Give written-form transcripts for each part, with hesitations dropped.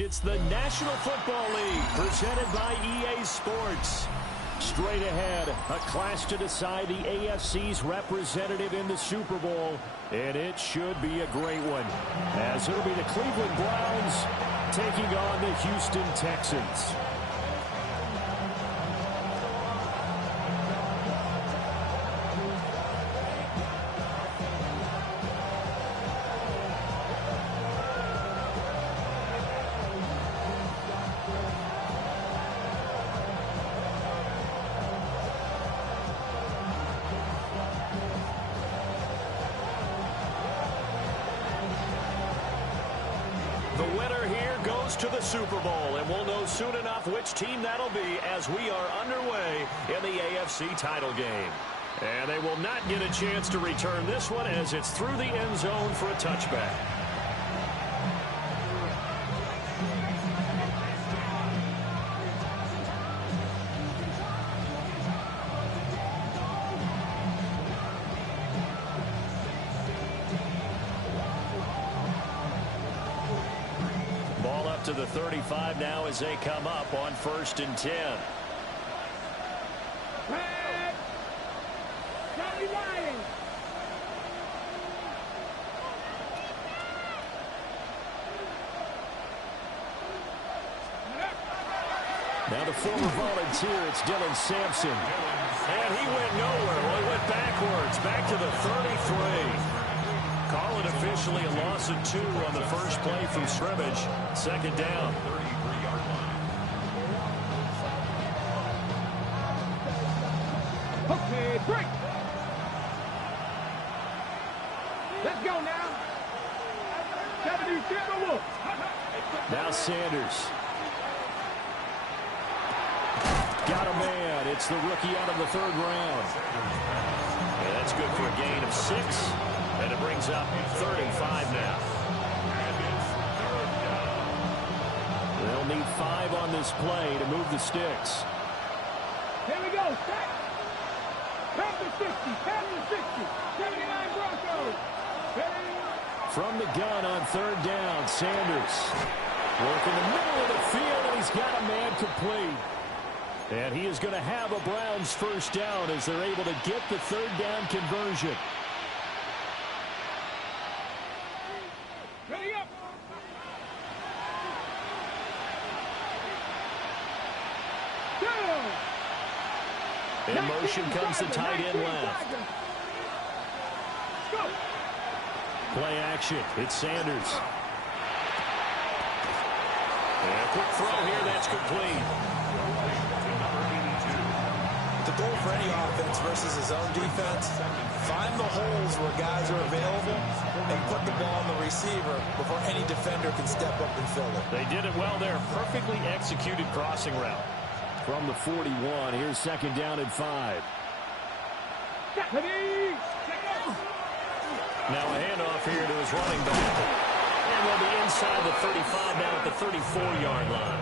It's the National Football League presented by EA Sports. Straight ahead, a clash to decide the AFC's representative in the Super Bowl, and it should be a great one, as it'll be the Cleveland Browns taking on the Houston Texans. The winner here goes to the Super Bowl, and we'll know soon enough which team that'll be as we are underway in the AFC title game. And they will not get a chance to return this one as it's through the end zone for a touchback. To the 35 now as they come up on 1st and 10. Now the former volunteer, it's Dylan Sampson. And he went nowhere. Well, he went backwards, back to the 33. Call it officially a loss of 2 on the first play from scrimmage. 2nd down. Okay, break. Let's go now. Now Sanders. Got a man. It's the rookie out of the 3rd round. Yeah, that's good for a gain of 6. And it brings up 3rd and 5 now. They'll need 5 on this play to move the sticks. Here we go. Set. Panther 60. Panther 60. 79 Broncos. From the gun on 3rd down, Sanders. Work in the middle of the field, and he's got a man complete. And he is going to have a Browns 1st down as they're able to get the 3rd down conversion. In motion comes the tight end left. Play action. It's Sanders. And a quick throw here. That's complete. The goal for any offense versus his own defense, find the holes where guys are available and put the ball on the receiver before any defender can step up and fill it. They did it well there. Perfectly executed crossing route. From the 41, here's 2nd down and 5. Now a handoff here to his running back. And we'll be inside the 35 now at the 34-yard line.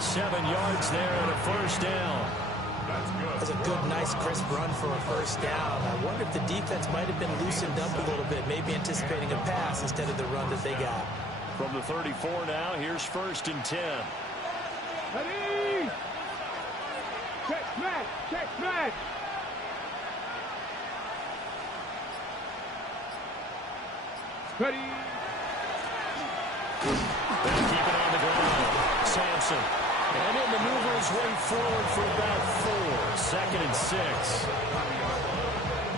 7 yards there and a 1st down. That's a good, nice, crisp run for a 1st down. I wonder if the defense might have been loosened up a little bit, maybe anticipating a pass instead of the run that they got. From the 34 now, here's 1st and 10. Ready! Check smash! Check smash! Ready! Better keep it on the ground. Sampson. And he'll maneuver his way forward for about 4. 2nd and 6.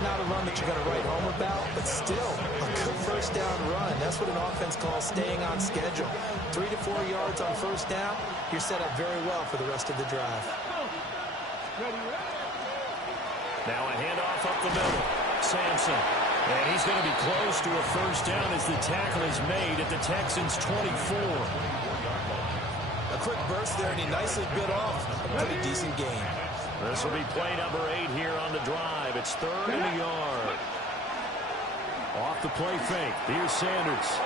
Not a run that you're going to write home about, but still a good 1st down run. That's what an offense calls staying on schedule. 3 to 4 yards on 1st down, you're set up very well for the rest of the drive. Now a handoff up the middle. Sampson. And he's going to be close to a 1st down as the tackle is made at the Texans' 24. A quick burst there, and he nicely bit off a pretty decent gain. This will be play number 8 here on the drive. It's 3rd and a yard. Off the play fake. Here's Sanders.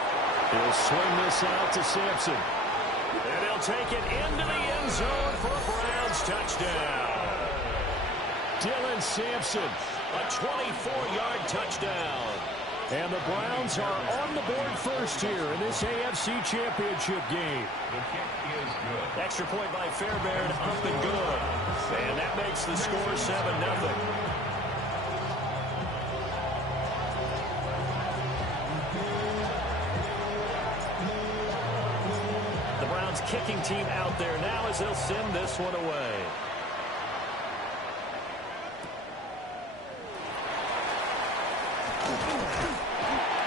He'll swing this out to Sampson. And he'll take it into the end zone for a Browns touchdown. Dylan Sampson, a 24-yard touchdown. And the Browns are on the board first here in this AFC Championship game. The kick is good. Extra point by Fairbairn, up and good. And that makes the score 7-0. The Browns kicking team out there now as they'll send this one away.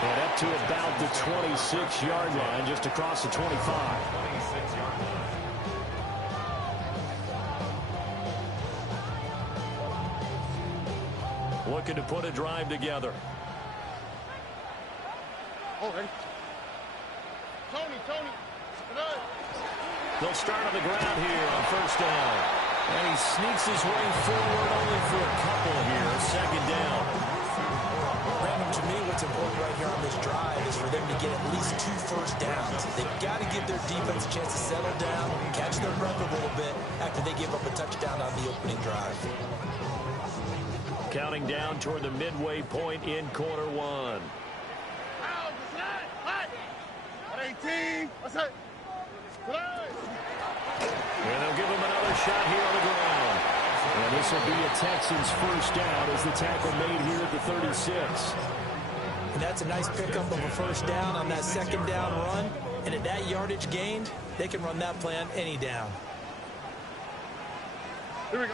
And up to about the 26-yard line, just across the 25. 26-yard line. Looking to put a drive together. Tony. They'll start on the ground here on first down. And he sneaks his way forward only for a couple here. Second down. Brandon, to me, what's important right here on this drive is for them to get at least 2 first downs. They've got to give their defense a chance to settle down, catch their breath a little bit after they give up a touchdown on the opening drive. Counting down toward the midway point in quarter one. 18. What's that? And they'll give him another shot here on the ground. And this will be a Texans first down as the tackle made here at the 36. And that's a nice pickup of a first down on that second down run. And at that yardage gained, they can run that play on any down. Here we go.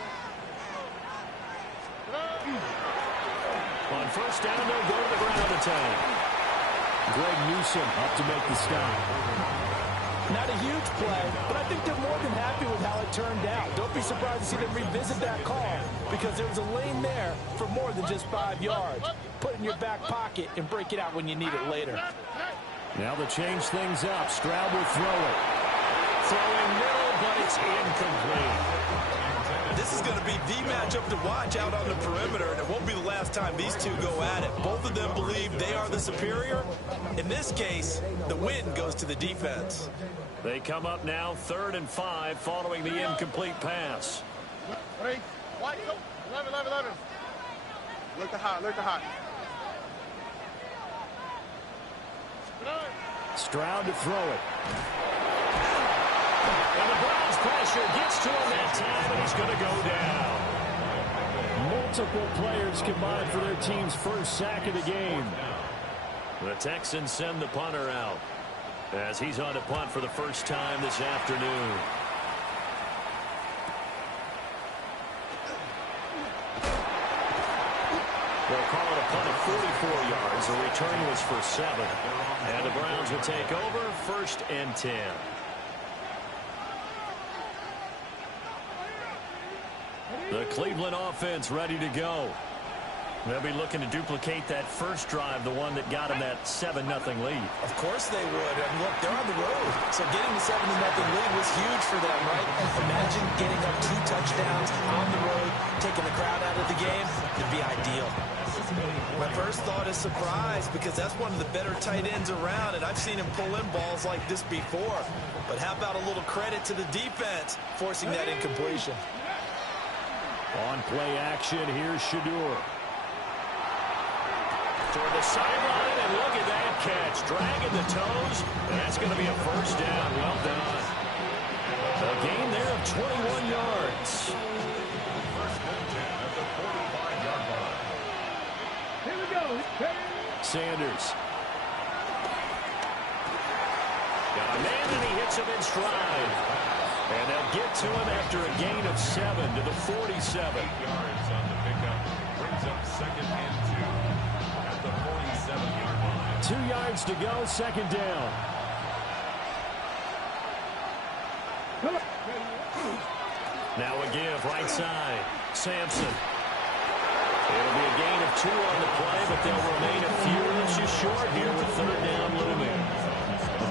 On first down, they'll go to the ground attack. Greg Newsome up to make the stop. Not a huge play, but I think they're more than happy with how it turned out. Don't be surprised to see them revisit that call because there was a lane there for more than just 5 yards. Put it in your back pocket and break it out when you need it later. Now to change things up, Stroud will throw it. Throwing middle, but it's incomplete. This is going to be the matchup to watch out on the perimeter, and it won't be the last time these two go at it. Both of them believe they are the superior. In this case, the win goes to the defense. They come up now 3rd and 5 following the incomplete pass. 3, 1, 11. Look to hot. Stroud to throw it. And the Browns pressure gets to him that time, and he's going to go down. Multiple players combined for their team's first sack of the game. The Texans send the punter out as he's on to punt for the first time this afternoon. They'll call it a punt of 44 yards. The return was for 7. And the Browns will take over 1st and 10. The Cleveland offense ready to go. They'll be looking to duplicate that first drive, the one that got them that 7-0 lead. Of course they would. I mean, look, they're on the road. So getting the 7-0 lead was huge for them, right? Imagine getting up 2 touchdowns on the road, taking the crowd out of the game. It'd be ideal. My first thought is surprise, because that's one of the better tight ends around, and I've seen him pull in balls like this before. But how about a little credit to the defense forcing that incompletion? On play action, here's Shedeur. Toward the sideline, and look at that catch. Dragging the toes, and that's going to be a first down. Well done. A gain there of 21 yards. First and 10 at the 45-yard line. Here we go. Sanders. Got a man, and he hits him in stride. And they'll get to him after a gain of 7 to the 47. 8 yards on the pickup. Brings up 2nd and 2 at the 47-yard line. 2 yards to go, 2nd down. Now a give, right side. Sampson. It'll be a gain of 2 on the play, but they'll remain a few inches short here with 3rd down looming.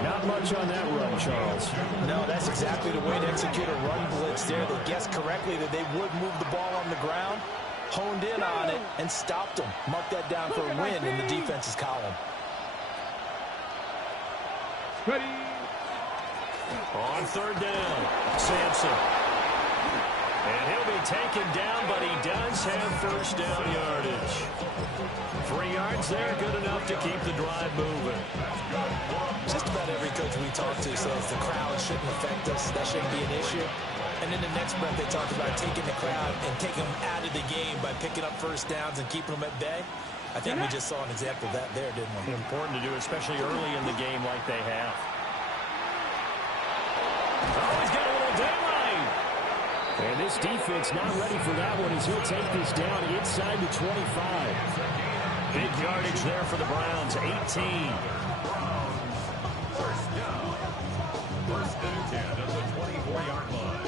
Not much on that run, Charles. No, that's exactly the way to execute a run blitz there. They guessed correctly that they would move the ball on the ground, honed in on it, and stopped them. Mark that down for a win in the defense's column. Ready. On 3rd down, Sampson. And he'll be taken down, but he does have first down yardage. 3 yards there, good enough to keep the drive moving. Just about every coach we talk to says the crowd shouldn't affect us. That shouldn't be an issue. And in the next breath, they talk about taking the crowd and taking them out of the game by picking up first downs and keeping them at bay. I think we just saw an example of that there, didn't we? Important to do, especially early in the game like they have. Oh, he's got a little daylight. And this defense not ready for that one as he'll take this down inside the 25. Big yardage there for the Browns, 18. First and 10 at the 24-yard line.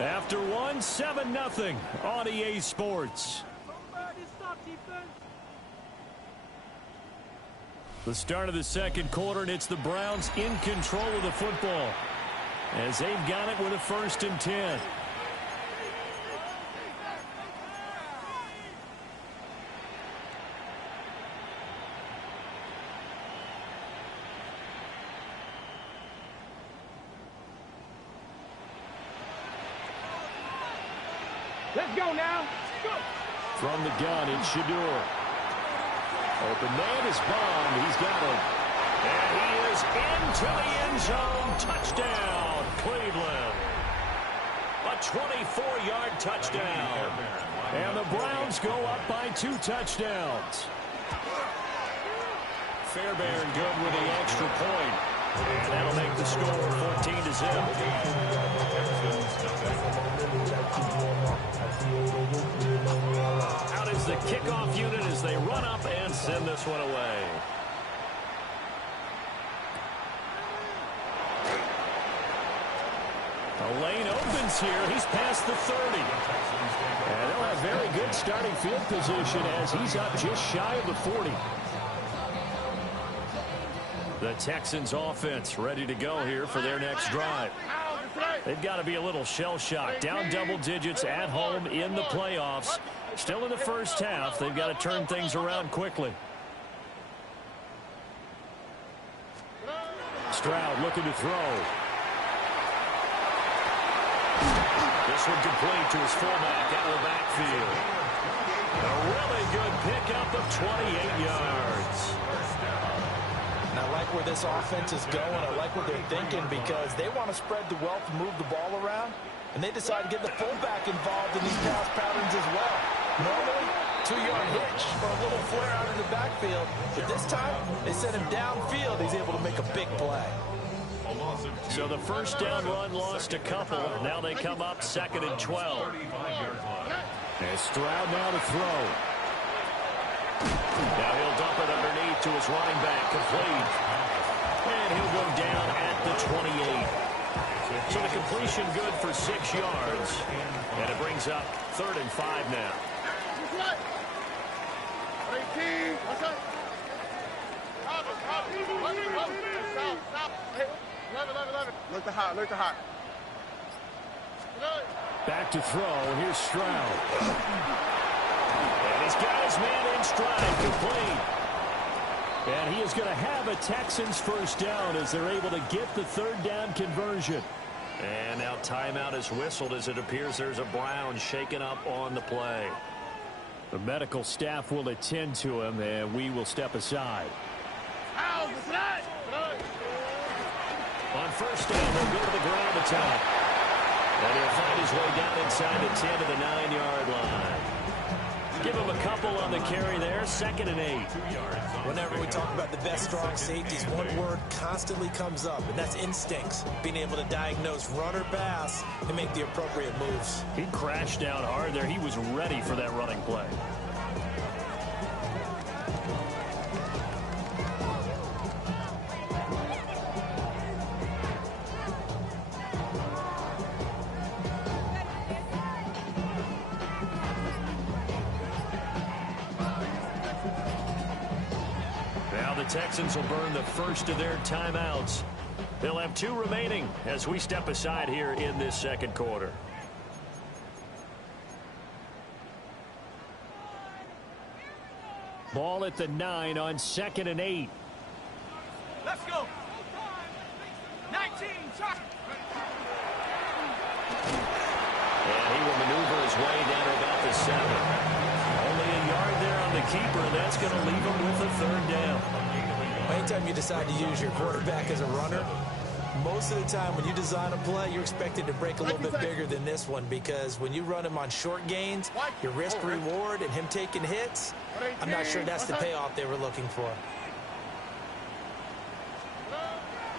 After one, 7-0 on EA Sports. The start of the second quarter, and it's the Browns in control of the football as they've got it with a 1st and 10. Let's go now. Go. From the gun, it's Shedeur. Open man is Bond. He's got it. And he is into the end zone. Touchdown, Cleveland. A 24-yard touchdown. And the Browns go up by 2 touchdowns. Fairbairn good with the extra point. And that'll make the score 14-0. Out is the kickoff unit as they run up and send this one away. A lane opens here. He's past the 30. And they'll have very good starting field position as he's up just shy of the 40. The Texans offense ready to go here for their next drive. They've got to be a little shell-shocked. Down double digits at home in the playoffs. Still in the first half. They've got to turn things around quickly. Stroud looking to throw. This one complete to his fullback out of the backfield. A really good pickup of 28 yards. And I like where this offense is going. I like what they're thinking because they want to spread the wealth and move the ball around. And they decide to get the fullback involved in these pass patterns as well. Normally, 2-yard hitch or a little flare out in the backfield. But this time, they send him downfield. He's able to make a big play. So the first down run lost a couple. Now they come up 2nd and 12. And Stroud now to throw. Now he'll dump it underneath to his running back, complete. And he'll go down at the 28. So the completion good for 6 yards. And it brings up 3rd and 5 now. Look to hot, look to hot. Back to throw. Here's Stroud. And he's got his man in stride, complete. And he is going to have a Texans first down as they're able to get the 3rd down conversion. And now timeout is whistled as it appears there's a Brown shaken up on the play. The medical staff will attend to him, and we will step aside. On first down, they'll go to the ground attack. And he'll find his way down inside the 10 to the 9-yard line. Give him a couple on the carry there. 2nd and 8. Whenever we talk about the best strong safeties, one word constantly comes up, and that's instincts. Being able to diagnose run or pass and make the appropriate moves. He crashed down hard there. He was ready for that running play. Texans will burn the first of their timeouts. They'll have 2 remaining as we step aside here in this second quarter. Ball at the 9 on 2nd and 8. Let's go. And he will maneuver his way down to about the 7. Only a yard there on the keeper, and that's going to leave him with a 3rd down. Anytime you decide to use your quarterback as a runner, most of the time when you design a play, you're expected to break a little bit bigger than this one, because when you run him on short gains, your risk reward and him taking hits, I'm not sure that's the payoff they were looking for.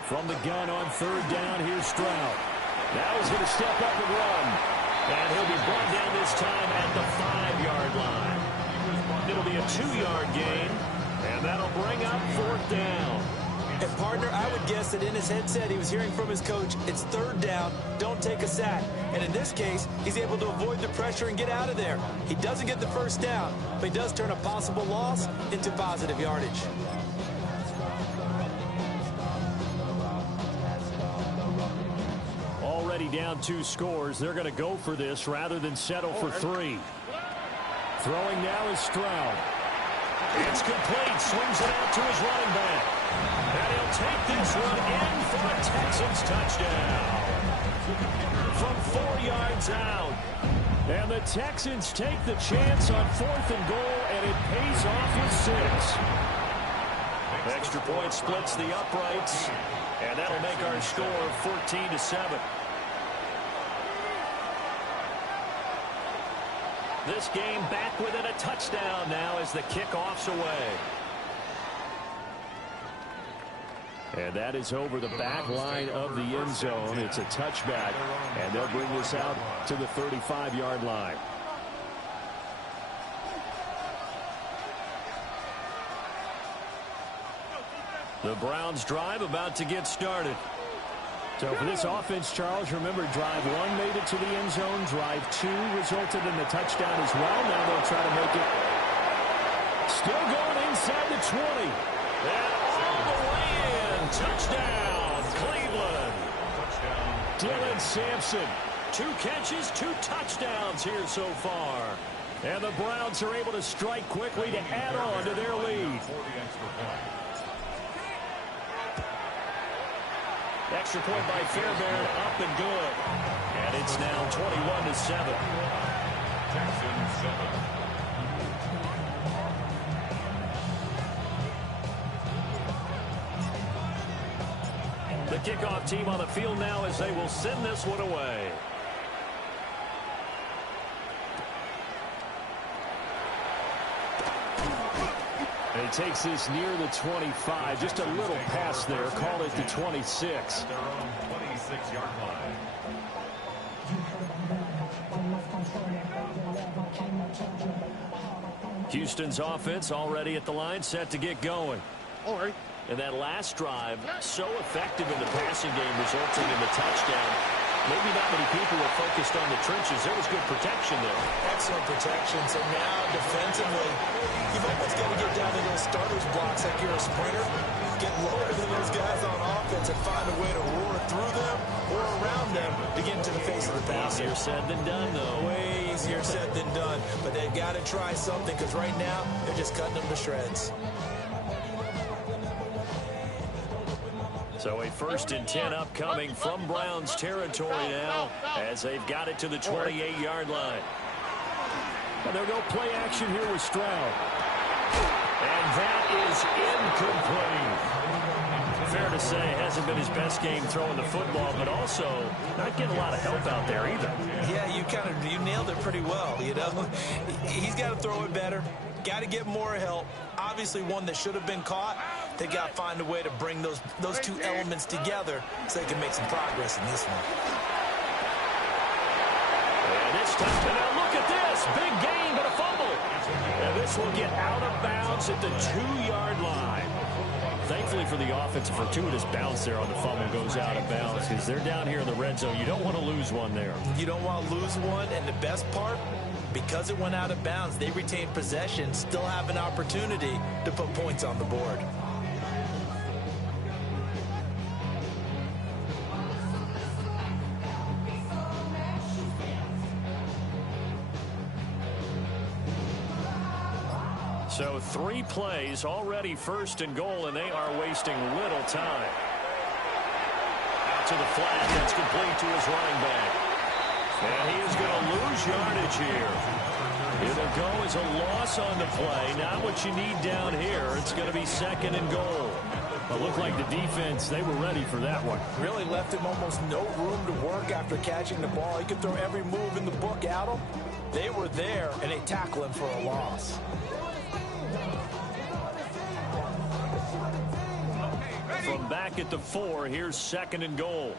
From the gun on 3rd down, here's Stroud. Now he's going to step up and run. And he'll be brought down this time at the 5-yard line. It'll be a 2-yard gain, and that'll bring up 4th down. And, partner, I would guess that in his headset he was hearing from his coach, it's 3rd down, don't take a sack. And in this case, he's able to avoid the pressure and get out of there. He doesn't get the 1st down, but he does turn a possible loss into positive yardage. Already down 2 scores. They're going to go for this rather than settle for 3. Throwing now is Stroud. It's complete. Swings it out to his running back. And he'll take this one in for a Texans touchdown. From 4 yards out. And the Texans take the chance on 4th and goal, and it pays off with 6. Extra point splits the uprights, and that'll make our score 14-7. This game back within a touchdown now as the kickoff's away. And that is over the back line of the end zone. It's a touchback, and they'll bring this out to the 35-yard line. The Browns drive about to get started. So for this offense, Charles, remember, drive 1 made it to the end zone. Drive 2 resulted in the touchdown as well. Now they'll try to make it. Still going inside the 20. And all the way in. Touchdown, Cleveland. Dylan Sampson. 2 catches, 2 touchdowns here so far. And the Browns are able to strike quickly to add on to their lead. Extra point by Fairbairn, up and good. And it's now 21-7. Texans 7. The kickoff team on the field now as they will send this one away. And he takes this near the 25. Just a little pass there. Call it the 26. Their own 26-yard line. Houston's offense already at the line, set to get going. All right. And that last drive, so effective in the passing game, resulting in the touchdown. Maybe not many people were focused on the trenches. There was good protection there. Excellent protection. So now defensively, you've almost got to get down to those starters blocks like you're a sprinter. Get lower than those guys on offense and find a way to roar through them or around them to get into the face of the passer. Easier said than done, though. Way easier said than done. But they've got to try something, because right now they're just cutting them to shreds. So a 1st and 10 upcoming from Browns territory now as they've got it to the 28-yard line. And they'll go play action here with Stroud. And that is incomplete. Fair to say, hasn't been his best game throwing the football, but also not getting a lot of help out there either. Yeah, you nailed it pretty well, you know. He's got to throw it better. Got to get more help. Obviously one that should have been caught. They got to find a way to bring those 2 elements together so they can make some progress in this one. And it's time to now look at this. Big gain, but a fumble. And this will get out of bounds at the 2-yard line. Thankfully for the offense, a fortuitous bounce there on the fumble goes out of bounds, because they're down here in the red zone. You don't want to lose one there. You don't want to lose one, and the best part, because it went out of bounds, they retained possession, still have an opportunity to put points on the board. So 3 plays, already 1st and goal, and they are wasting little time. to the flat. That's complete to his running back. And he is going to lose yardage here. It'll go as a loss on the play. Not what you need down here. It's going to be 2nd and goal. It looked like the defense, they were ready for that one. Really left him almost no room to work after catching the ball. He could throw every move in the book at him. They were there, and they tackle him for a loss. From back at the 4, here's 2nd and goal.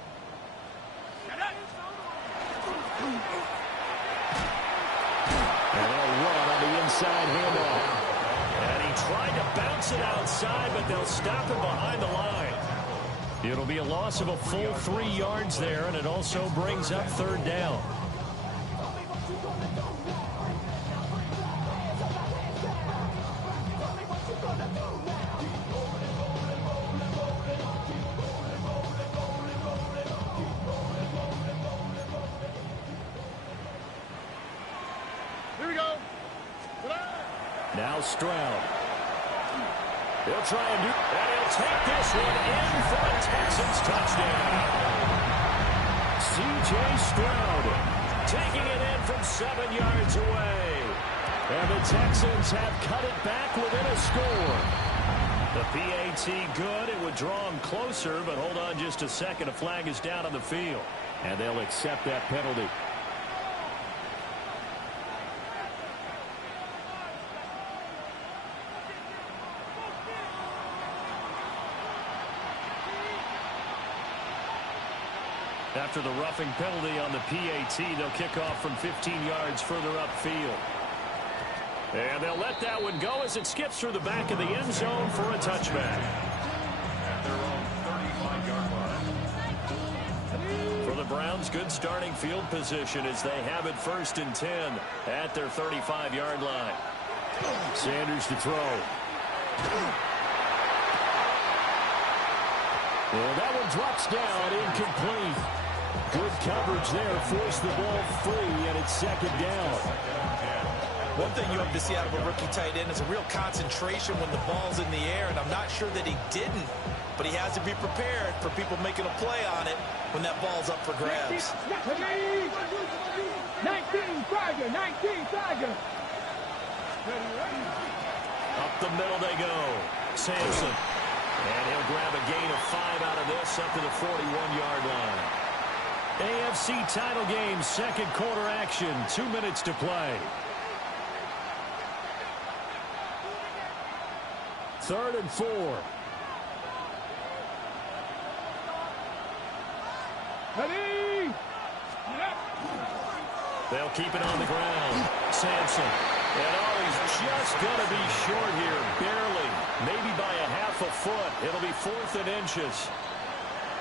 And they'll run on the inside handoff. And he tried to bounce it outside, but they'll stop him behind the line. It'll be a loss of a full 3 yards there, and it also brings up 3rd down. Now Stroud. He'll try and he'll take this one in for a Texans touchdown. C.J. Stroud taking it in from 7 yards away. And the Texans have cut it back within a score. The PAT good. It would draw him closer, but hold on just a second. A flag is down on the field. And they'll accept that penalty. After the roughing penalty on the PAT, they'll kick off from 15 yards further upfield. And they'll let that one go as it skips through the back of the end zone for a touchback. At their own 35-yard line. For the Browns, good starting field position as they have it 1st and 10 at their 35-yard line. Sanders to throw. Well, that one drops down, incomplete. Good coverage there, forced the ball free, and it's 2nd down. One thing you have to see out of a rookie tight end is a real concentration when the ball's in the air, and I'm not sure that he didn't, but he has to be prepared for people making a play on it when that ball's up for grabs. 19, Tiger, 19, Tiger. Up the middle they go. Sampson. And he'll grab a gain of 5 out of this up to the 41-yard line. AFC title game, 2nd quarter action. 2 minutes to play. 3rd and 4. Ready? They'll keep it on the ground. Sampson. And he's just going to be short here, barely. Maybe by a half a foot. It'll be 4th and inches.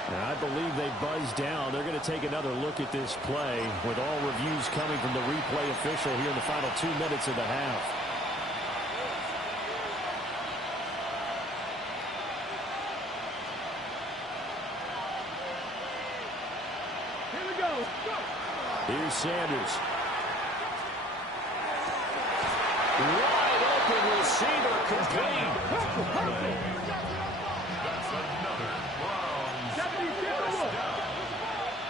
And I believe they buzzed down. They're going to take another look at this play with all reviews coming from the replay official here in the final 2 minutes of the half. Here we go. Here's Sanders. Wide open receiver complete. That's another Browns touchdown.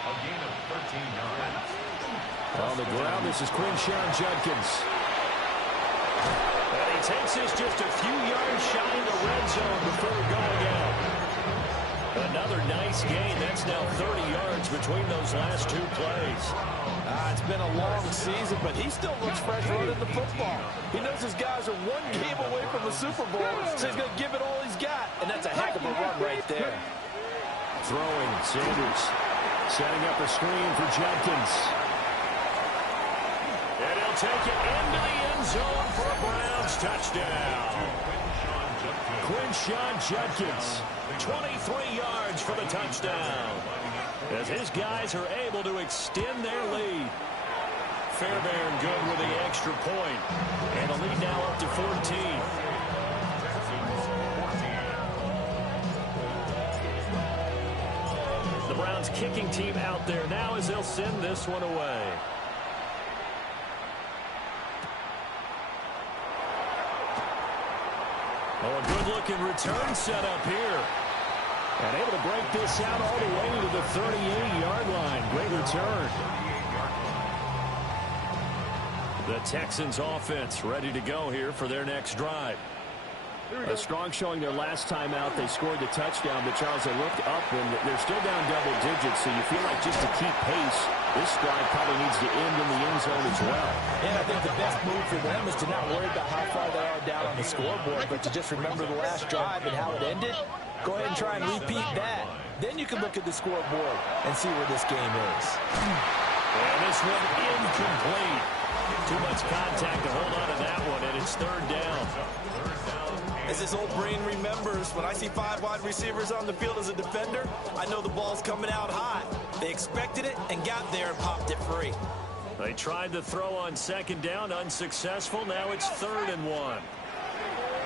A gain of 13 yards. On the ground, this is Quinshon Judkins. And he takes this just a few yards shy of the red zone before going out. Another nice gain. That's now 30 yards between those last 2 plays. It's been a long season, but he still looks fresh running the football. He knows his guys are 1 game away from the Super Bowl, so he's going to give it all he's got, and that's a heck of a run right there. Throwing, Sanders setting up a screen for Judkins. And he'll take it into the end zone for a Browns touchdown. Quinshon Judkins, 23 yards for the touchdown, as his guys are able to extend their lead. Fairbairn good with the extra point, and the lead now up to 14. The Browns kicking team out there now as they'll send this one away. Oh, a good-looking return set up here. And able to break this out all the way to the 38-yard line. Great return. The Texans offense ready to go here for their next drive. A strong showing their last time out. They scored the touchdown, but Charles, they looked up and they're still down double digits, so you feel like just to keep pace, this drive probably needs to end in the end zone as well. And I think the best move for them is to not worry about how far they are down on the scoreboard, but to just remember the last drive and how it ended. Go ahead and try and repeat that. Then you can look at the scoreboard and see where this game is. And this one incomplete. Too much contact to hold on to that one, and it's third down. As his old brain remembers, when I see 5 wide receivers on the field as a defender, I know the ball's coming out hot. They expected it and got there and popped it free. They tried to throw on second down, unsuccessful. Now it's 3rd and 1.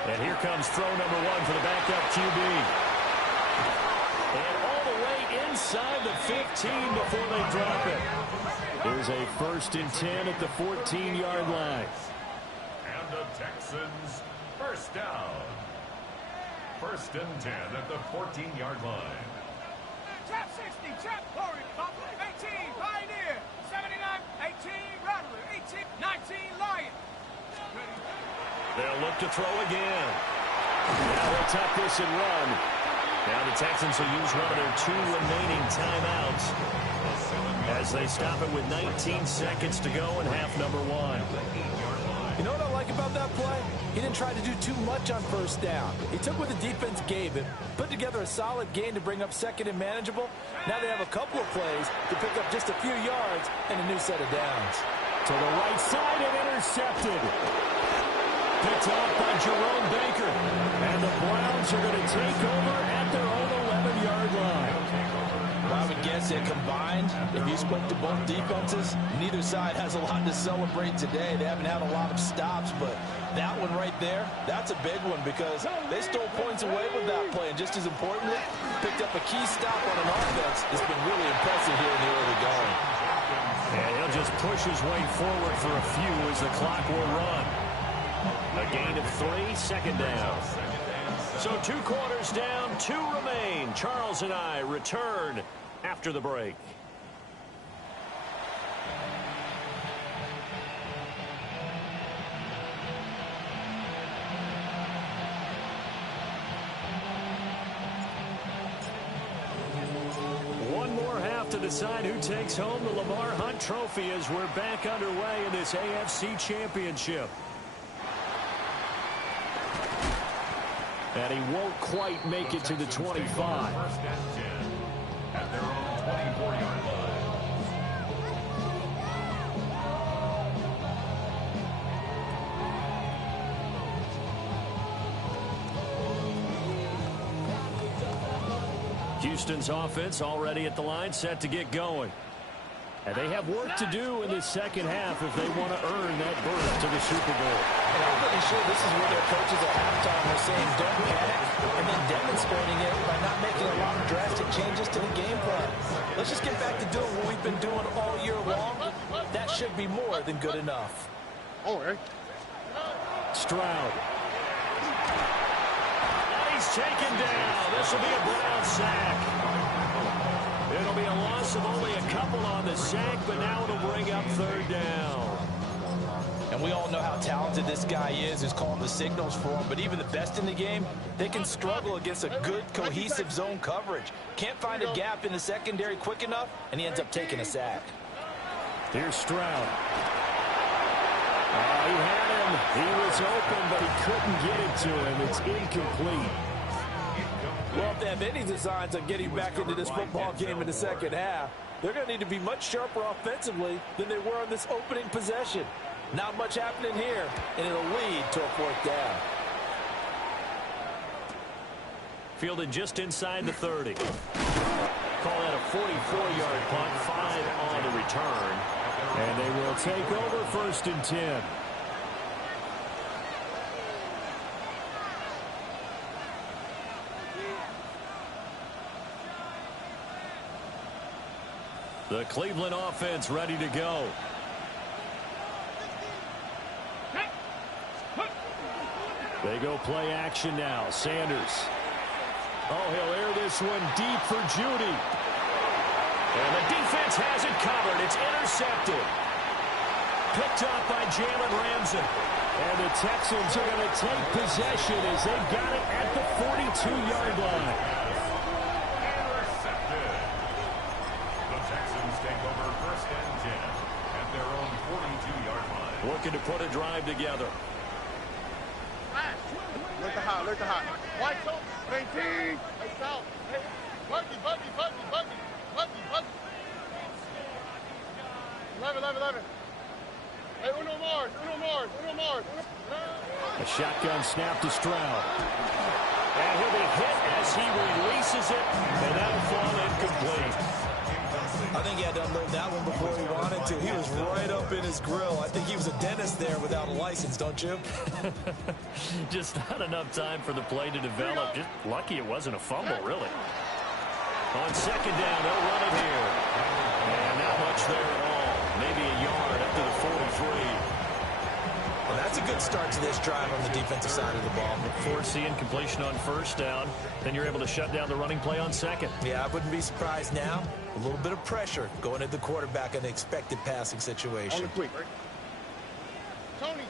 And here comes throw number 1 for the backup QB. And all the way inside the 15 before they drop it. Here's a 1st and 10 at the 14-yard line. And the Texans first down. 1st and 10 at the 14-yard line. Trap 60, trap, Corey, 18, Pioneer, 79, 18, Rattler, 18, 19, Lion. They'll look to throw again. Now they'll tuck this and run. Now the Texans will use one of their 2 remaining timeouts as they stop it with 19 seconds to go in half number 1. You know what I like about that play? He didn't try to do too much on 1st down. He took what the defense gave him, put together a solid gain to bring up 2nd and manageable. Now they have a couple of plays to pick up just a few yards and a new set of downs. To the right side and intercepted. Picked off by Jerome Baker. And the Browns are going to take over at their own 11-yard line. Well, I would guess that combined, if you spoke to both defenses, neither side has a lot to celebrate today. They haven't had a lot of stops, but that one right there, that's a big one because they stole points away with that play. And just as importantly, picked up a key stop on an offense that's been really impressive here in the early going. And he'll just push his way forward for a few as the clock will run. A gain of 3, 2nd down. So 2 quarters down, 2 remain. Charles and I return after the break. One more half to decide who takes home the Lamar Hunt Trophy as we're back underway in this AFC Championship. And he won't quite make it to the 25. 1st and 10 at their own 24-yard line. Houston's offense already at the line, set to get going. And they have work to do in this second half if they want to earn that berth to the Super Bowl. And I'm pretty sure this is where their coaches at halftime are saying don't panic and then demonstrating it by not making a lot of drastic changes to the game plan. Let's just get back to doing what we've been doing all year long. That should be more than good enough. Stroud. And he's taken down. This will be a Brown sack. It'll be a loss of only a couple on the sack, but now it'll bring up 3rd down. And we all know how talented this guy is who's calling the signals for him, but even the best in the game, they can struggle against a good, cohesive zone coverage. Can't find a gap in the secondary quick enough, and he ends up taking a sack. Here's Stroud. He had him. He was open, but he couldn't get it to him. It's incomplete. Well, if they have any designs on getting back into this football game in the second half, they're going to need to be much sharper offensively than they were on this opening possession. Not much happening here, and it'll lead to a 4th down. Fielded just inside the 30. Call that a 44-yard punt, 5 on the return. And they will take over 1st and 10. The Cleveland offense ready to go. They go play action now. Sanders. Oh, he'll air this one deep for Judy. And the defense has it covered. It's intercepted. Picked up by Jalen Ramsey. And the Texans are going to take possession as they've got it at the 42-yard line. Intercepted. The Texans take over 1st and 10 at their own 42-yard line. Looking to put a drive together. Look the high, look the high. White top, 19. Hey, south. Hey, buggy. 11. Hey, Uno Mars. A shotgun snap to Stroud. And he'll be hit as he releases it, and that'll fall incomplete. I think he had to unload that one before he wanted to. He was right up in his grill. I think he was a dentist there without a license, don't you? Just not enough time for the play to develop. Just lucky it wasn't a fumble, really. On 2nd down, they'll run it here. And not much there at all. Maybe a yard up to the 43. Well, that's a good start to this drive on the defensive side of the ball. Forcing completion on 1st down. Then you're able to shut down the running play on 2nd. Yeah, I wouldn't be surprised now. A little bit of pressure going at the quarterback in the expected passing situation. Quick. Tony.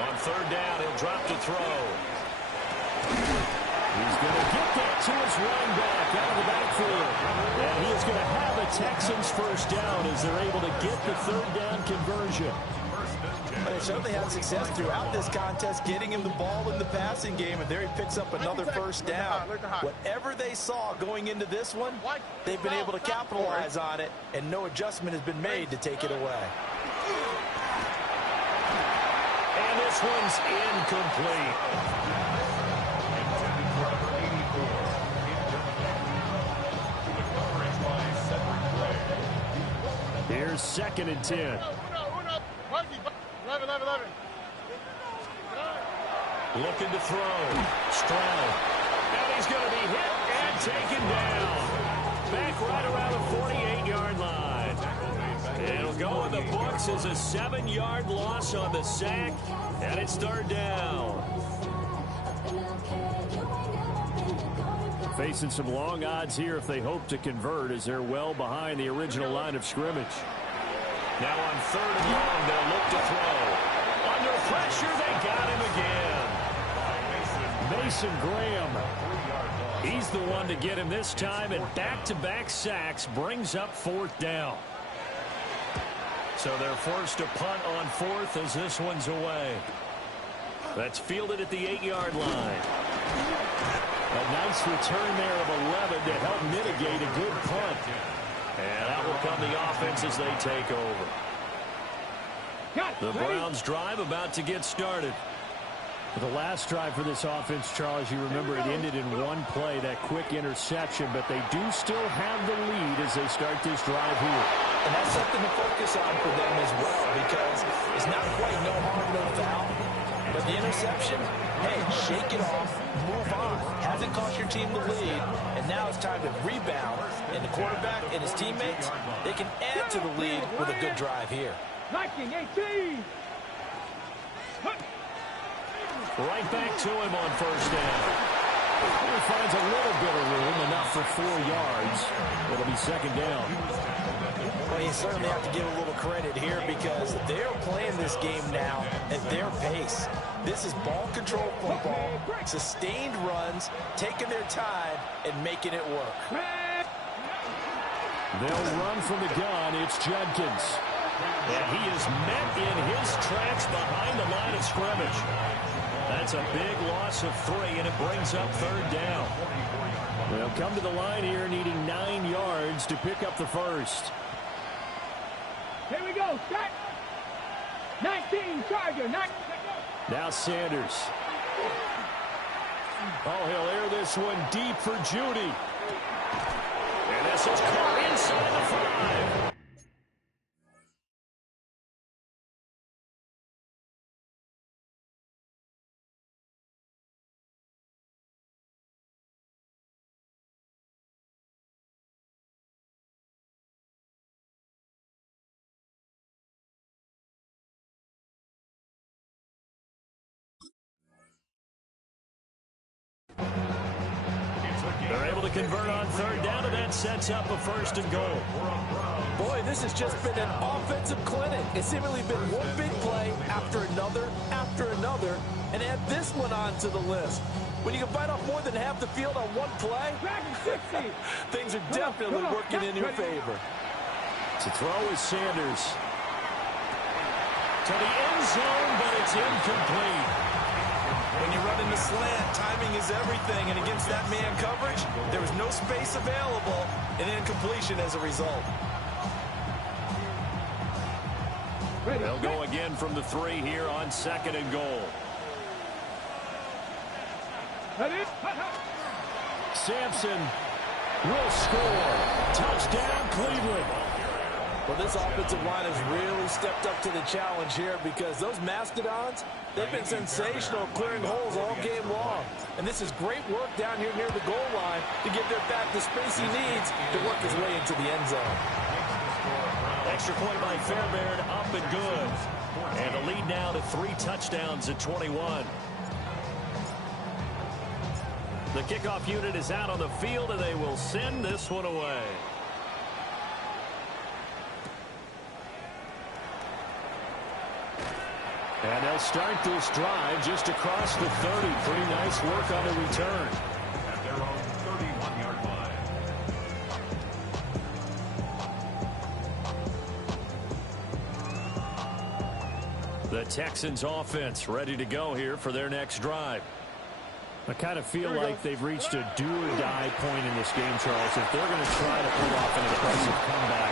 On 3rd down, he'll drop to throw. He's going to get that to his running back out of the backfield. And he is going to have a Texans 1st down as they're able to get the 3rd down conversion. They certainly had success throughout this contest, getting him the ball in the passing game, and there he picks up another 1st down. Whatever they saw going into this one, they've been able to capitalize on it, and no adjustment has been made to take it away. And this one's incomplete. Here's 2nd and 10. 11. Looking to throw. Stroud. And he's going to be hit and taken down. Back right around the 48-yard line. It'll go in the books as a 7-yard loss on the sack. And it's 3rd down. Facing some long odds here if they hope to convert as they're well behind the original line of scrimmage. Now on 3rd and long, they'll look to throw. Under pressure, they got him again. Mason Graham. He's the one to get him this time, and back-to-back sacks brings up 4th down. So they're forced to punt on 4th as this one's away. That's fielded at the 8-yard line. A nice return there of 11 to help mitigate a good punt. And out will come the offense as they take over. The Browns drive about to get started. The last drive for this offense, Charles, you remember it ended in one play, that quick interception, but they do still have the lead as they start this drive here. And that's something to focus on for them as well, because it's not quite no harm, no foul. But the interception, hey, shake it off, move on. Hasn't cost your team the lead, and now it's time to rebound. And the quarterback and his teammates, they can add to the lead with a good drive here. 19-18. Right back to him on 1st down. He finds a little bit of room, enough for 4 yards. It'll be 2nd down. Well, you certainly have to give a little credit here because they're playing this game now at their pace. This is ball control football, sustained runs, taking their time, and making it work. They'll run from the gun. It's Judkins. And he is met in his tracks behind the line of scrimmage. That's a big loss of 3, and it brings up 3rd down. They'll come to the line here needing 9 yards to pick up the 1st. Here we go. Start. 19, Charger. 19. Now Sanders. Oh, he'll air this one deep for Judy. And this is caught inside the 5. convert on third down, and that sets up a 1st and goal. Boy, this has just been an offensive clinic. It's seemingly been one big play after another, and add this one onto the list. When you can bite off more than half the field on one play, things are definitely working in your favor. To throw is Sanders. To the end zone, but it's incomplete. When you run in the slant, timing is everything, and against that man coverage, there was no space available, and incompletion as a result. They'll go again from the 3 here on 2nd and goal. Sampson will score. Touchdown, Cleveland. Well, this offensive line has really stepped up to the challenge here because those Mastodons, they've been sensational clearing holes all game long. And this is great work down here near the goal line to give their back the space he needs to work his way into the end zone. Extra point by Fairbairn, up and good. And a lead now to 3 touchdowns at 21. The kickoff unit is out on the field, and they will send this one away. And they'll start this drive just across the 30. Pretty nice work on the return. At their own 31-yard line. The Texans offense ready to go here for their next drive. I kind of feel like they've reached a do-or-die point in this game, Charles. If they're going to try to pull off an impressive comeback,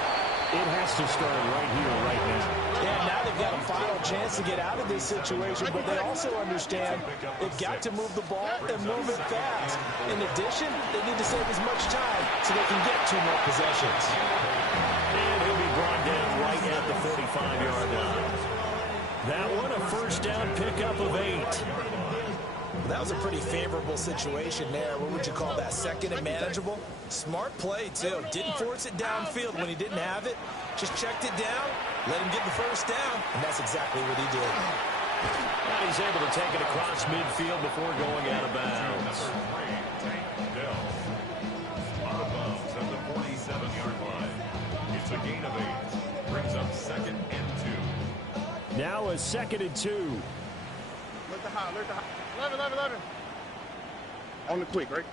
it has to start right here, right now. Yeah, now they've got a final chance to get out of this situation, but they also understand they've got to move the ball and move it fast. In addition, they need to save as much time so they can get 2 more possessions. And he'll be brought down right at the 45-yard line. That one, a 1st down pickup of 8. That was a pretty favorable situation there. What would you call that? 2nd and manageable? Smart play, too. Didn't force it downfield when he didn't have it. Just checked it down, let him get the 1st down, and that's exactly what he did. And he's able to take it across midfield before going out of bounds. Dell. Out of bounds at the 47-yard line. It's a gain of 8. Brings up 2nd and 2. Now a 2nd and 2. Let the high. 11. On the quick, right?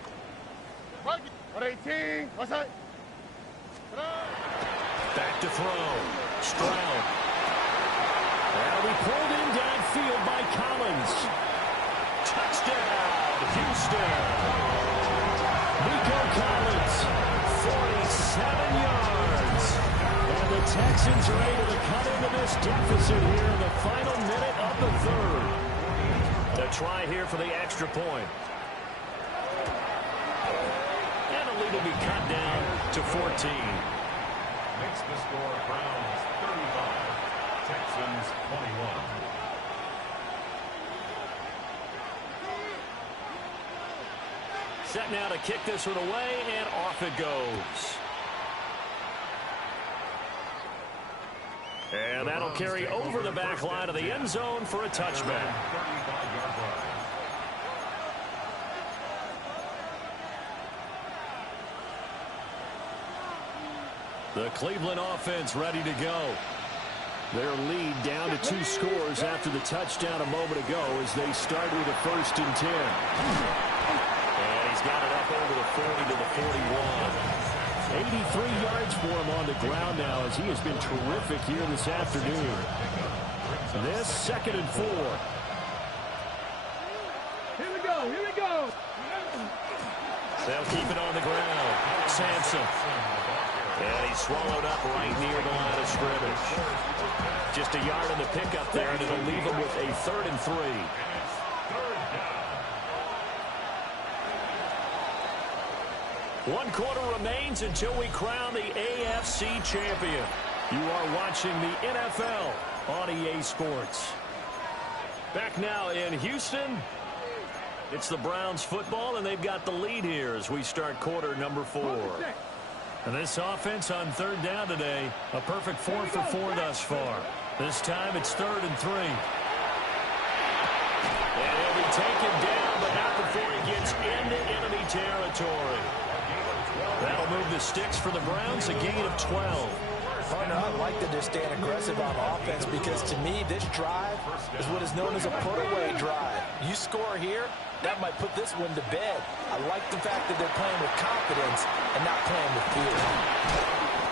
118. What's that? Back to throw. Stroud. That'll be pulled in downfield by Collins. Touchdown, Houston. Nico Collins, 47 yards. And the Texans are able to cut into this deficit here in the final minute of the 3rd. A try here for the extra point. And the lead will be cut down to 14. Makes the score Browns 35, Texans 21. Set now to kick this one away, and off it goes. And that'll carry over the back line of the end zone for a touchback. 35-yard line. The Cleveland offense ready to go. Their lead down to 2 scores after the touchdown a moment ago as they start with a 1st and 10. And he's got it up over the 40 to the 41. 83 yards for him on the ground now as he has been terrific here this afternoon. This 2nd and 4. Here we go. They'll keep it on the ground. Sampson. And he's swallowed up right near the line of scrimmage. Just a yard on the pickup there, and it'll leave him with a 3rd and 3. 1 quarter remains until we crown the AFC champion. You are watching the NFL on EA Sports. Back now in Houston, it's the Browns football, and they've got the lead here as we start quarter number 4. And this offense on 3rd down today, a perfect 4 for 4 thus far. This time it's 3rd and 3. And he'll be taken down, but not before he gets into enemy territory. That'll move the sticks for the Browns, a gain of 12. Oh, no, I like that they're staying aggressive on offense because, to me, this drive is what is known as a put-away drive. You score here, that might put this one to bed. I like the fact that they're playing with confidence and not playing with fear.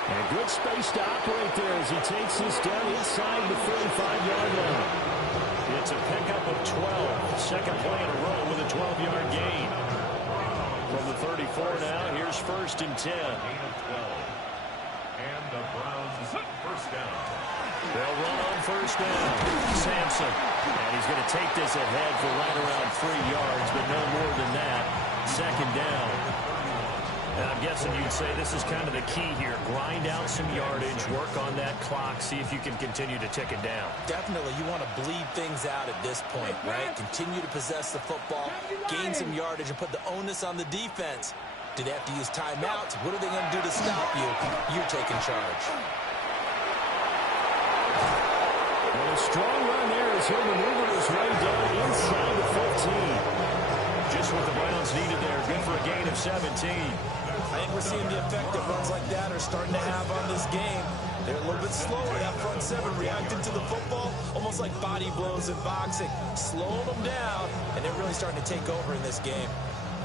And a good space to operate there as he takes this down inside the 45-yard line. It's a pickup of 12. Second play in a row with a 12-yard gain. From the 34 now, here's 1st and 10. And the Browns first down. They'll run on 1st down. Sampson. And he's going to take this ahead for right around 3 yards, but no more than that. 2nd down. And I'm guessing you'd say this is kind of the key here. Grind out some yardage, work on that clock, see if you can continue to tick it down. Definitely, you want to bleed things out at this point, right? Continue to possess the football, gain some yardage, and put the onus on the defense. Do they have to use timeouts? What are they going to do to stop you? You're taking charge. And a strong run there as he'll maneuver his way down inside the 15. Just what the Browns needed there. Good for a gain of 17. I think we're seeing the effect that runs like that are starting to have on this game. They're a little bit slower. That front seven reacting to the football, almost like body blows in boxing. Slowing them down, and they're really starting to take over in this game.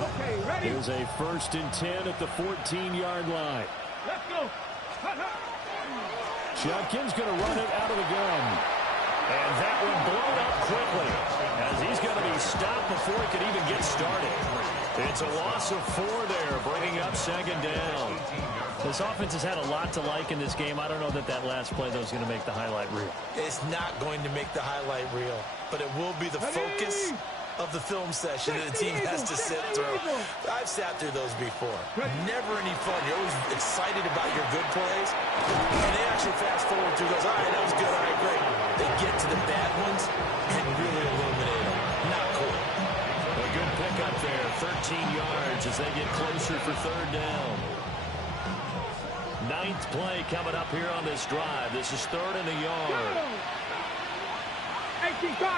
Okay, ready? Here's a 1st and 10 at the 14-yard line. Let's go. Judkins going to run it out of the gun. And that one blown up quickly as he's going to be stopped before he could even get started. It's a loss of 4 there, bringing up 2nd down. This offense has had a lot to like in this game. I don't know that that last play, though, is going to make the highlight reel. It's not going to make the highlight reel, but it will be the focus of the film session that the team has to sit through. I've sat through those before. Never any fun. You're always excited about your good plays. And they actually fast forward through those. All right, that was good. All right, great. They get to the bad ones and really illuminate them. Not cool. A good pickup there. 13 yards as they get closer for 3rd down. 9th play coming up here on this drive. This is 3rd and a yard.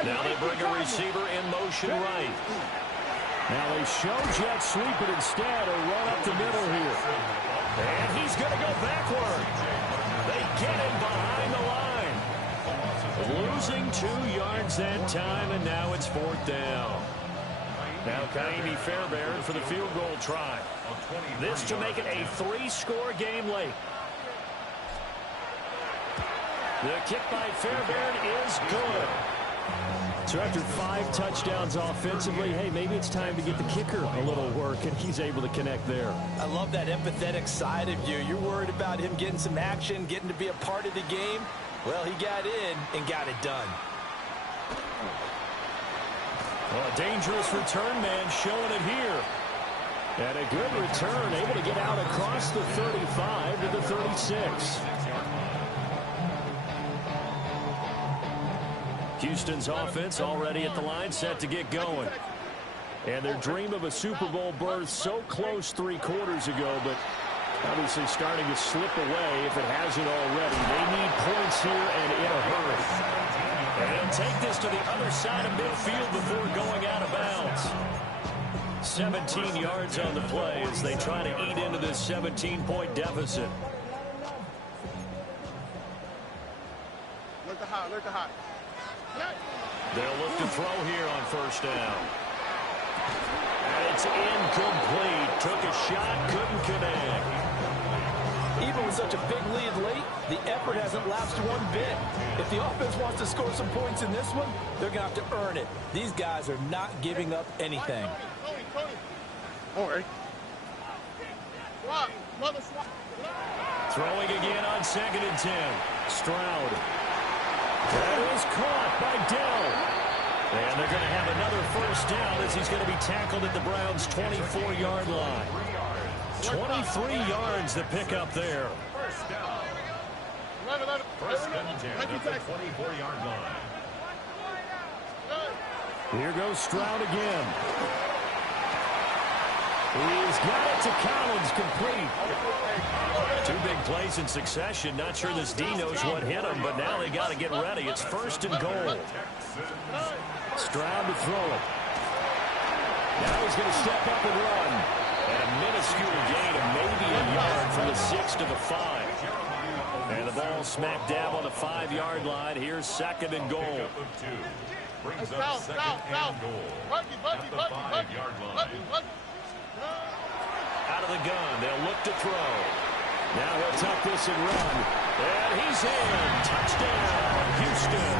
Now they bring a receiver in motion right. Now they show jet sweep, but instead a run up the middle here. And he's going to go backward. They get him behind the line. Losing 2 yards that time, and now it's 4th down. Now Kaimi Fairbairn for the field goal try. This to make it a 3-score game late. The kick by Fairbairn is good. So after 5 touchdowns offensively, hey, maybe it's time to get the kicker a little work, and he's able to connect there. I love that empathetic side of you. You're worried about him getting some action, getting to be a part of the game. Well, he got in and got it done. Well, a dangerous return man showing it here. And a good return, able to get out across the 35 to the 36. Houston's offense already at the line, set to get going. And their dream of a Super Bowl berth so close 3 quarters ago, but obviously starting to slip away if it hasn't already. They need points here and in a hurry. And they'll take this to the other side of midfield before going out of bounds. 17 yards on the play as they try to eat into this 17-point deficit. Look to high, look to high. They'll look to throw here on 1st down. And it's incomplete. Took a shot, couldn't connect. Even with such a big lead late, the effort hasn't lapsed one bit. If the offense wants to score some points in this one, they're going to have to earn it. These guys are not giving up anything. Throwing again on 2nd and 10. Stroud. That is caught by Dell. And they're going to have another 1st down as he's going to be tackled at the Browns' 24-yard line. 23 yards to pick up there. First and 10 at the 24-yard line. Here goes Stroud again. He's got it to Collins, complete. 2 big plays in succession. Not sure this D knows what hit him, but now they got to get ready. It's 1st and goal. Stroud to throw it. Now he's going to step up and run. And a minuscule gain of maybe a yard from the 6 to the 5. And the ball smacked dab on the 5-yard line. Here's second and goal. Brings up second and goal at the 5-yard line. Out of the gun, they'll look to throw. Now he'll tuck this and run. And he's in. Touchdown, Houston.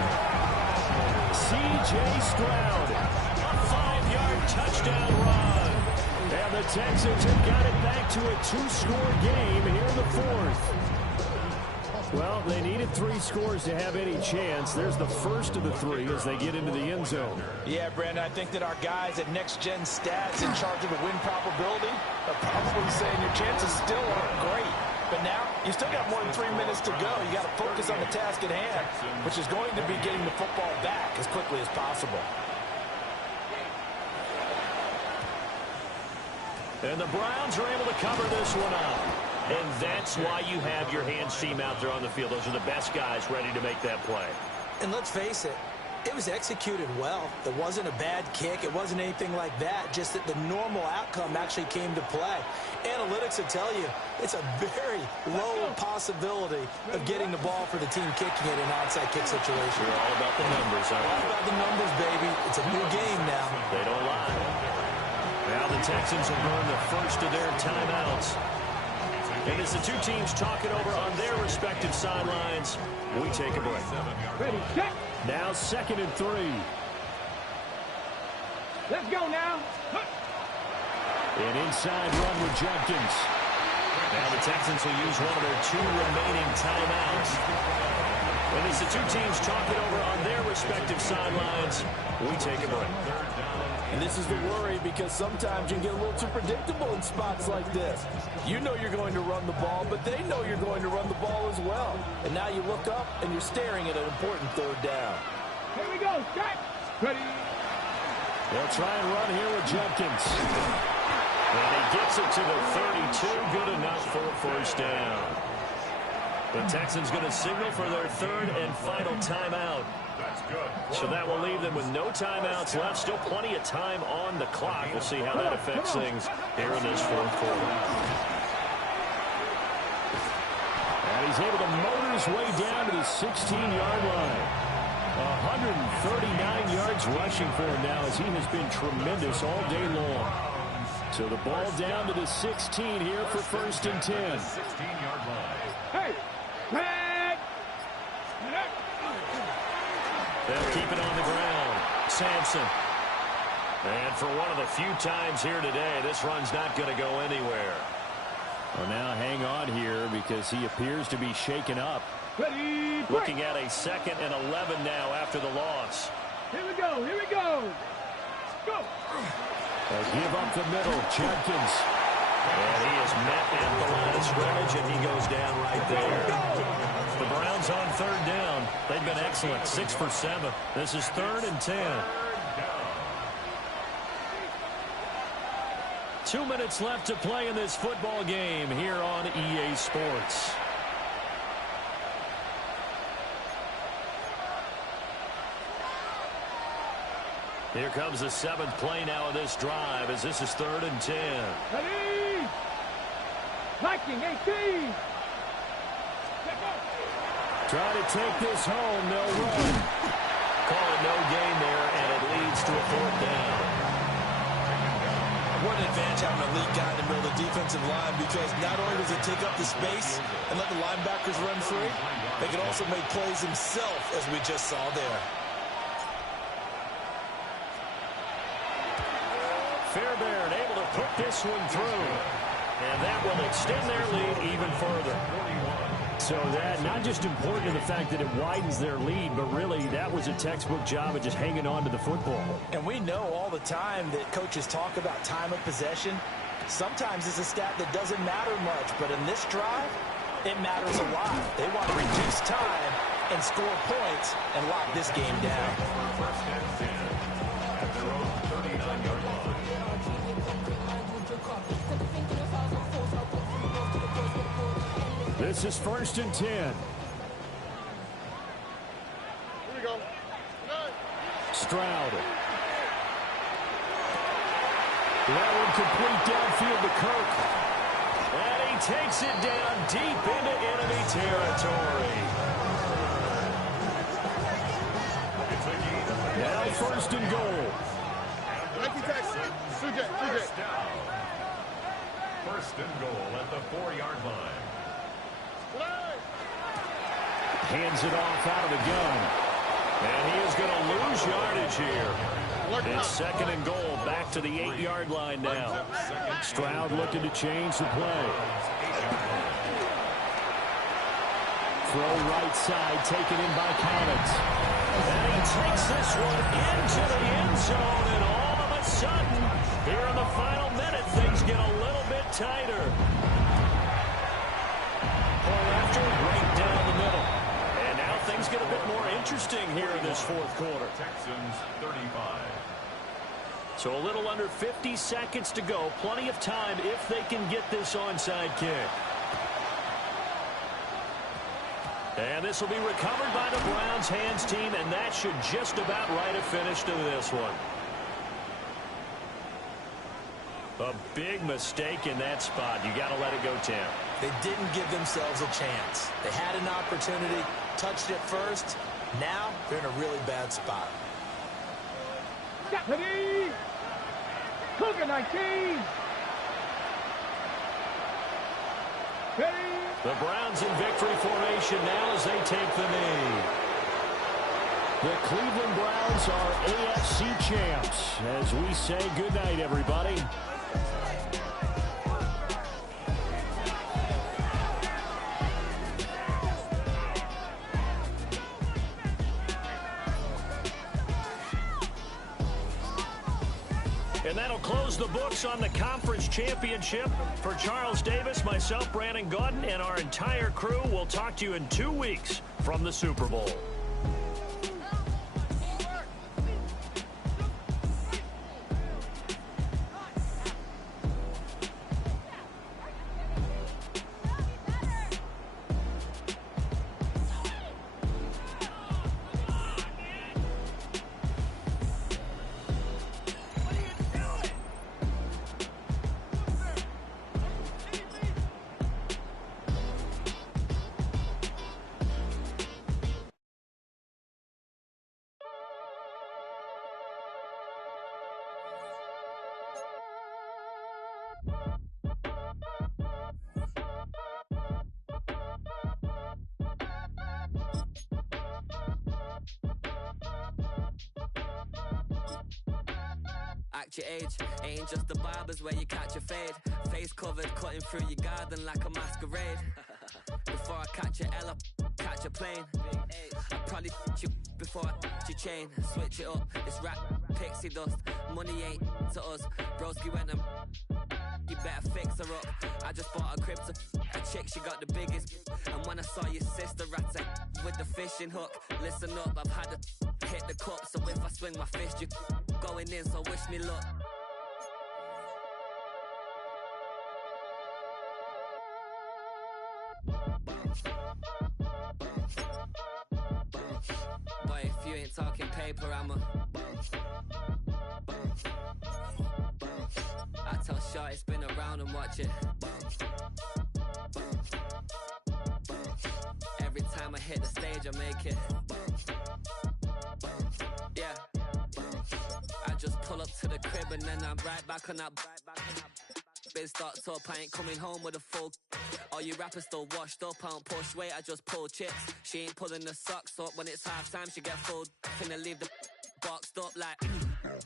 C.J. Stroud, a 5-yard touchdown run. And the Texans have got it back to a 2-score game here in the 4th. Well, they needed 3 scores to have any chance. There's the first of the 3 as they get into the end zone. Yeah, Brandon, I think that our guys at Next Gen Stats in charge of the win probability are probably saying your chances still aren't great. But now, you still got more than 3 minutes to go. You got to focus on the task at hand, which is going to be getting the football back as quickly as possible. And the Browns are able to cover this one up. And that's why you have your hands team out there on the field. Those are the best guys ready to make that play. And let's face it, it was executed well. It wasn't a bad kick. It wasn't anything like that. Just that the normal outcome actually came to play. Analytics will tell you it's a very low possibility of getting the ball for the team kicking it in an onside kick situation. You're all about the numbers, huh? All about the numbers, baby. It's a new game now. They don't lie. Now the Texans have burned the first of their timeouts. And as the two teams talk it over on their respective sidelines, we take a break. Ready, set. Now 2nd and 3. Let's go now. An inside run with Jenkins. Now the Texans will use one of their 2 remaining timeouts. And as the two teams talk it over on their respective sidelines, we take a break. And this is the worry because sometimes you can get a little too predictable in spots like this. You know you're going to run the ball, but they know you're going to run the ball as well. And now you look up and you're staring at an important 3rd down. Here we go. Set. Ready. They'll try and run here with Jenkins. And he gets it to the 32. Good enough for a first down. The Texans going to signal for their 3rd and final timeout. That's good. So that will leave them with no timeouts left. Still plenty of time on the clock. We'll see how that affects things here in this 4th quarter. And he's able to motor his way down to the 16-yard line. 139 yards rushing for him now as he has been tremendous all day long. So the ball down to the 16 here for 1st and 10. 16-yard line. Hey. Red. They'll keep it on the ground. Sampson. And for one of the few times here today, this run's not going to go anywhere. Well, now hang on here because he appears to be shaken up. Ready. Looking at a 2nd and 11 now after the loss. Here we go. Here we go. Go. They give up the middle. Jenkins. And he is met at the line of scrimmage, and he goes down right there. The Browns on 3rd down. They've been excellent. 6 for 7. This is 3rd and 10. 2 minutes left to play in this football game here on EA Sports. Here comes the 7th play now of this drive as this is 3rd and 10. Ready. Viking 18. Try to take this home. They'll run. Call it no gain there, and it leads to a 4th down. What an advantage having an elite guy in the middle of the defensive line because not only does it take up the space and let the linebackers run free, they can also make plays himself, as we just saw there. Fairbairn able to put this one through. And that will extend their lead even further. So that not just important in the fact that it widens their lead, but really that was a textbook job of just hanging on to the football. And we know all the time that coaches talk about time of possession. Sometimes it's a stat that doesn't matter much, but in this drive, it matters a lot. They want to reduce time and score points and lock this game down. First and 10 at their own 39-yard line. This is 1st and 10. Here we go. Stroud. That one complete downfield to Kirk. And he takes it down deep into enemy territory. Now first and goal. First and goal at the 4-yard line. Hands it off out of the gun. And he is going to lose yardage here. It's second and goal back to the 8-yard line now. Stroud looking to change the play. Throw right side, taken in by Collins. And he takes this one into the end zone, and all of a sudden, here in the final minute, things get a little bit tighter. Pull after, right down the middle. And now things get a bit more interesting here in this fourth quarter. Texans 35. So a little under 50 seconds to go. Plenty of time if they can get this onside kick. And this will be recovered by the Browns hands team, and that should just about write a finish to this one. A big mistake in that spot. You got to let it go, Tam. They didn't give themselves a chance. They had an opportunity, touched it first. Now they're in a really bad spot. Ready? Cougar 19. Ready? The Browns in victory formation now as they take the knee. The Cleveland Browns are AFC champs. As we say goodnight, everybody. And that'll close the books on the conference championship. For Charles Davis, myself, Brandon Gaudin, and our entire crew, we'll talk to you in 2 weeks from the Super Bowl. Act your age, ain't just the barbers where you catch a fade. Face covered, cutting through your garden like a masquerade. Before I catch a L up, catch a plane. I probably you before I your chain. Switch it up, this rap pixie dust. Money ain't to us. Broski went and you better fix her up. I just bought a crib to a chick, she got the biggest. And when I saw your sister rat with the fishing hook, listen up, I've had to hit the cup. So if I swing my fist, you going in, so wish me luck. Boy, if you ain't talking paper, I'm a I tell Shorty spin around and watch it. Every time I hit the stage, I make it. Yeah. I just pull up to the crib and then I'm right back on that. Biz starts up, I ain't coming home with a full. All you rappers still washed up, I don't push weight, I just pull chips. She ain't pulling the socks up when it's half time, she get full. Finna leave the boxed up like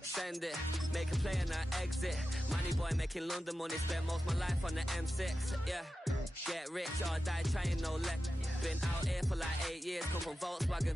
send it, make a play and I exit. Money boy making London money, spent most of my life on the M6. Yeah, get rich or die trying, no let. Been out here for like 8 years, come from Volkswagen to